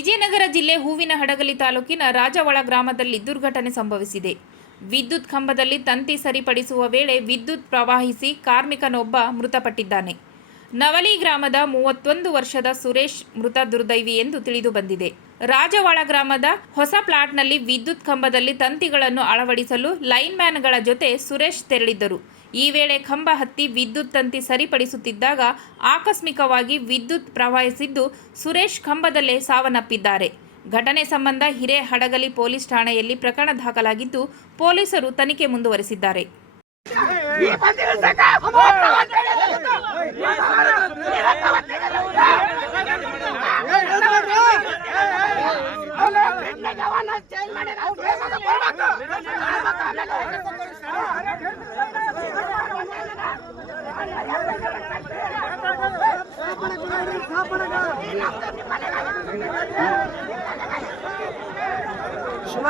ವಿಜಯನಗರ ಜಿಲ್ಲೆ ಹೂವಿನಹಡಗಲಿ ತಾಲೂಕಿನ ರಾಜವಳ ಗ್ರಾಮದಲ್ಲಿ ದುರ್ಘಟನೆ ಸಂಭವಿಸಿದೆ. ವಿದ್ಯುತ್ ಕಂಬದಲ್ಲಿ ತಂತಿ ಸರಿಪಡಿಸುವ ವೇಳೆ ವಿದ್ಯುತ್ ಪ್ರವಹಿಸಿ ಕಾರ್ಮಿಕನೊಬ್ಬ ಮೃತಪಟ್ಟಿದ್ದಾನೆ. ನವಲಿ ಗ್ರಾಮದ 31 ವರ್ಷದ ಸುರೇಶ್ ಮೃತ ದುರ್ದೈವಿ ಎಂದು ತಿಳಿದು ಬಂದಿದೆ. ರಾಜವಾಳ ಗ್ರಾಮದ ಹೊಸ ಪ್ಲಾಟ್ನಲ್ಲಿ ವಿದ್ಯುತ್ ಕಂಬದಲ್ಲಿ ತಂತಿಗಳನ್ನು ಅಳವಡಿಸಲು ಲೈನ್ಮ್ಯಾನ್ಗಳ ಜೊತೆ ಸುರೇಶ್ ತೆರಳಿದ್ದರು. ಈ ವೇಳೆ ಕಂಬ ಹತ್ತಿ ವಿದ್ಯುತ್ ತಂತಿ ಸರಿಪಡಿಸುತ್ತಿದ್ದಾಗ ಆಕಸ್ಮಿಕವಾಗಿ ವಿದ್ಯುತ್ ಪ್ರವಹಿಸಿದ್ದು ಸುರೇಶ್ ಕಂಬದಲ್ಲೇ ಸಾವನ್ನಪ್ಪಿದ್ದಾರೆ. ಘಟನೆ ಸಂಬಂಧ ಹಿರೇಹಡಗಲಿ ಪೊಲೀಸ್ ಠಾಣೆಯಲ್ಲಿ ಪ್ರಕರಣ ದಾಖಲಾಗಿದ್ದು ಪೊಲೀಸರು ತನಿಖೆ ಮುಂದುವರೆಸಿದ್ದಾರೆ. ಶಿವ